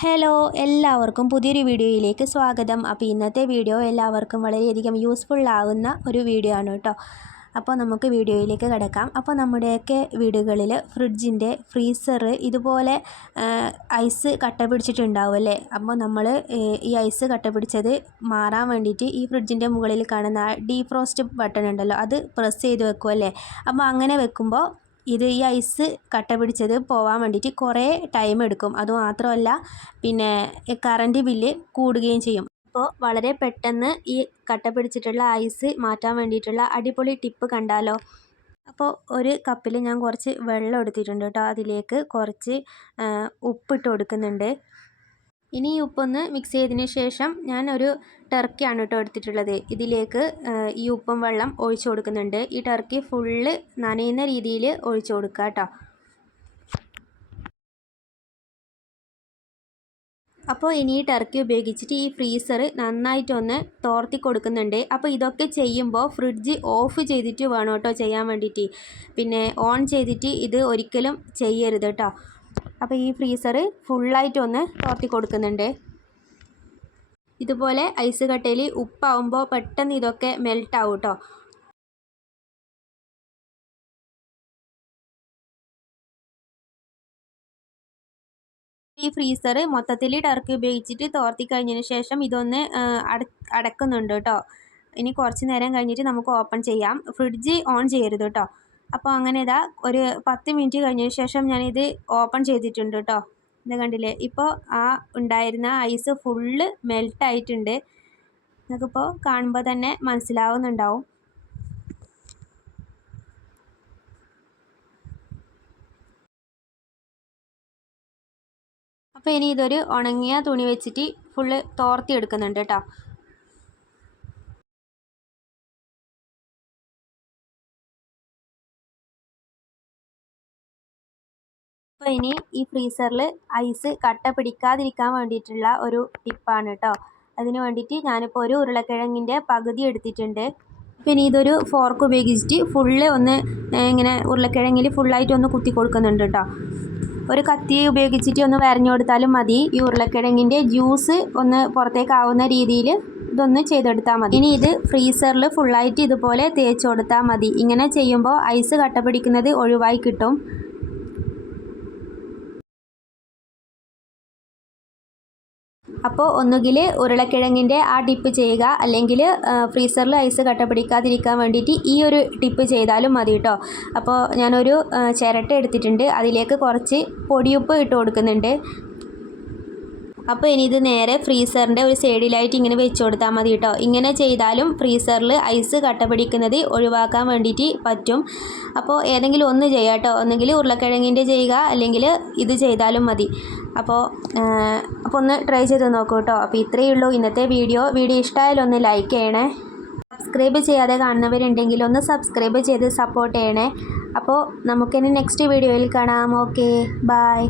Hello എല്ലാവർക്കും പുതിയൊരു വീഡിയോയിലേക്ക് സ്വാഗതം. അപ്പോൾ ഇന്നത്തെ വീഡിയോ എല്ലാവർക്കും വളരെയധികം യൂസ്ഫുൾ ആവുന്ന ഒരു വീഡിയോ ആണ് കേട്ടോ. അപ്പോൾ നമുക്ക് വീഡിയോയിലേക്ക് കിടക്കാം. അപ്പോൾ നമ്മുടെയൊക്കെ വീടുകളിൽ ഫ്രിഡ്ജിന്റെ ഫ്രീസർ ഇതുപോലെ ഐസ് കട്ട പിടിച്ചിട്ടുണ്ടാവും അല്ലേ? അപ്പോൾ നമ്മൾ ഈ ഐസ് കട്ട പിടിച്ചത് മാറാൻ വേണ്ടിയിട്ട് ഈ ഫ്രിഡ്ജിന്റെ മുകളിൽ കാണുന്ന ഡീഫ്രോസ്റ്റ് ബട്ടൺ ഉണ്ടല്ലോ അത് പ്രസ് ചെയ്ത് വെക്കും അല്ലേ അപ്പോൾ അങ്ങനെ വെക്കുമ്പോൾ ഇത് ഈ ഐസ് കട്ട പിടിച്ചത് പോവാൻ വേണ്ടിയിട്ട് കുറേ ടൈം എടുക്കും. അതുമാത്രമല്ല പിന്നെ കറണ്ട് ബില്ല് കൂടുകയും ചെയ്യും. അപ്പോൾ വളരെ പെട്ടെന്ന് ഈ കട്ട പിടിച്ചിട്ടുള്ള ഐസ് മാറ്റാൻ വേണ്ടിയിട്ടുള്ള അടിപൊളി ടിപ്പ് കണ്ടാലോ? അപ്പോൾ ഒരു കപ്പിൽ ഞാൻ കുറച്ച് വെള്ളം എടുത്തിട്ടുണ്ട് കേട്ടോ. അതിലേക്ക് കുറച്ച് ഉപ്പിട്ട് കൊടുക്കുന്നുണ്ട്. ഇനി ഈ ഉപ്പൊന്ന് മിക്സ് ചെയ്തതിന് ശേഷം ഞാൻ ഒരു ടർക്കിയാണ് കേട്ടോ എടുത്തിട്ടുള്ളത്. ഇതിലേക്ക് ഈ ഉപ്പും വെള്ളം ഒഴിച്ചു കൊടുക്കുന്നുണ്ട്. ഈ ടർക്കി ഫുള്ള് നനയുന്ന രീതിയിൽ ഒഴിച്ചു കൊടുക്കുക കേട്ടോ. അപ്പോൾ ഇനി ഈ ടർക്കി ഉപയോഗിച്ചിട്ട് ഈ ഫ്രീസർ നന്നായിട്ടൊന്ന് തോർത്തി കൊടുക്കുന്നുണ്ട്. അപ്പോൾ ഇതൊക്കെ ചെയ്യുമ്പോൾ ഫ്രിഡ്ജ് ഓഫ് ചെയ്തിട്ട് വേണം കേട്ടോ ചെയ്യാൻ വേണ്ടിയിട്ട്. പിന്നെ ഓൺ ചെയ്തിട്ട് ഇത് ഒരിക്കലും ചെയ്യരുത് കേട്ടോ. അപ്പോൾ ഈ ഫ്രീസർ ഫുള്ളായിട്ടൊന്ന് തോർത്തി കൊടുക്കുന്നുണ്ട്. ഇതുപോലെ ഐസ് കട്ടയിൽ ഉപ്പാവുമ്പോൾ പെട്ടെന്ന് ഇതൊക്കെ മെൽറ്റ് ആവും കേട്ടോ ഈ ഫ്രീസർ മൊത്തത്തിൽ ടർക്കി ഉപയോഗിച്ചിട്ട് തോർത്തി കഴിഞ്ഞതിന് ശേഷം ഇതൊന്ന് അടക്കുന്നുണ്ട് കേട്ടോ. ഇനി കുറച്ച് നേരം കഴിഞ്ഞിട്ട് നമുക്ക് ഓപ്പൺ ചെയ്യാം. ഫ്രിഡ്ജ് ഓൺ ചെയ്യരുത് കേട്ടോ. അപ്പോൾ അങ്ങനെ ഇതാ ഒരു പത്ത് മിനിറ്റ് കഴിഞ്ഞതിന് ശേഷം ഞാനിത് ഓപ്പൺ ചെയ്തിട്ടുണ്ട് കേട്ടോ. ഇത് കണ്ടില്ലേ? ഇപ്പോൾ ആ ഉണ്ടായിരുന്ന ഐസ് ഫുള്ള് മെൽട്ടായിട്ടുണ്ട് നിങ്ങൾക്കിപ്പോൾ കാണുമ്പോൾ തന്നെ മനസ്സിലാവുന്നുണ്ടാവും. അപ്പോൾ ഇനി ഇതൊരു ഉണങ്ങിയ തുണി വെച്ചിട്ട് ഫുള്ള് തോർത്തി എടുക്കുന്നുണ്ട് കേട്ടോ. അപ്പോൾ ഇനി ഈ ഫ്രീസറിൽ ഐസ് കട്ട പിടിക്കാതിരിക്കാൻ വേണ്ടിയിട്ടുള്ള ഒരു ടിപ്പാണ് കേട്ടോ അതിന് വേണ്ടിയിട്ട് ഞാനിപ്പോൾ ഒരു ഉരുളക്കിഴങ്ങിന്റെ പകുതി എടുത്തിട്ടുണ്ട്. പിന്നെ ഇതൊരു ഫോർക്ക് ഉപയോഗിച്ചിട്ട് ഫുള്ള് ഒന്ന് ഇങ്ങനെ ഉരുളക്കിഴങ്ങിൽ ഫുള്ളായിട്ട് ഒന്ന് കുത്തി കൊടുക്കുന്നുണ്ട് കേട്ടോ ഒരു കത്തി ഉപയോഗിച്ചിട്ട് ഒന്ന് വരഞ്ഞു കൊടുത്താലും മതി. ഈ ഉരുളക്കിഴങ്ങിന്റെ ജ്യൂസ് ഒന്ന് പുറത്തേക്കാവുന്ന രീതിയിൽ ഇതൊന്ന് ചെയ്തെടുത്താൽ മതി. ഇനി ഇത് ഫ്രീസറിൽ ഫുള്ളായിട്ട് ഇതുപോലെ തേച്ച് കൊടുത്താൽ മതി. ഇങ്ങനെ ചെയ്യുമ്പോൾ ഐസ് കട്ട പിടിക്കുന്നത് ഒഴിവായി കിട്ടും. അപ്പോൾ ഒന്നുകിൽ ഉരുളക്കിഴങ്ങിന്റെ ആ ടിപ്പ് ചെയ്യുക അല്ലെങ്കിൽ ഫ്രീസറിൽ ഐസ് കട്ടപിടിക്കാതിരിക്കാൻ വേണ്ടിയിട്ട് ഈ ഒരു ടിപ്പ് ചെയ്താലും മതി കേട്ടോ അപ്പോൾ ഞാനൊരു ചിരട്ട എടുത്തിട്ടുണ്ട്. അതിലേക്ക് കുറച്ച് പൊടിയുപ്പ് ഇട്ട് കൊടുക്കുന്നുണ്ട്. അപ്പോൾ ഇനി ഇത് നേരെ ഫ്രീസറിന്റെ ഒരു സൈഡിലായിട്ട് ഇങ്ങനെ വെച്ച് കൊടുത്താൽ മതി കേട്ടോ ഇങ്ങനെ ചെയ്താലും ഫ്രീസറിൽ ഐസ് കട്ട പിടിക്കുന്നത് ഒഴിവാക്കാൻ വേണ്ടിയിട്ട് പറ്റും. അപ്പോൾ ഏതെങ്കിലും ഒന്ന് ചെയ്യാം കേട്ടോ ഒന്നെങ്കിൽ ഉരുളക്കിഴങ്ങിന്റെ ചെയ്യുക അല്ലെങ്കിൽ ഇത് ചെയ്താലും മതി. അപ്പോൾ അപ്പോൾ ഒന്ന് ട്രൈ ചെയ്ത് നോക്കൂ കേട്ടോ അപ്പോൾ ഇത്രയേ ഉള്ളൂ ഇന്നത്തെ വീഡിയോ വീഡിയോ ഇഷ്ടമായാലും ഒന്ന് ലൈക്ക് ചെയ്യണേ. സബ്സ്ക്രൈബ് ചെയ്യാതെ കാണുന്നവരുണ്ടെങ്കിൽ ഒന്ന് സബ്സ്ക്രൈബ് ചെയ്ത് സപ്പോർട്ട് ചെയ്യണേ. അപ്പോൾ നമുക്കിനി നെക്സ്റ്റ് വീഡിയോയിൽ കാണാം. Okay bye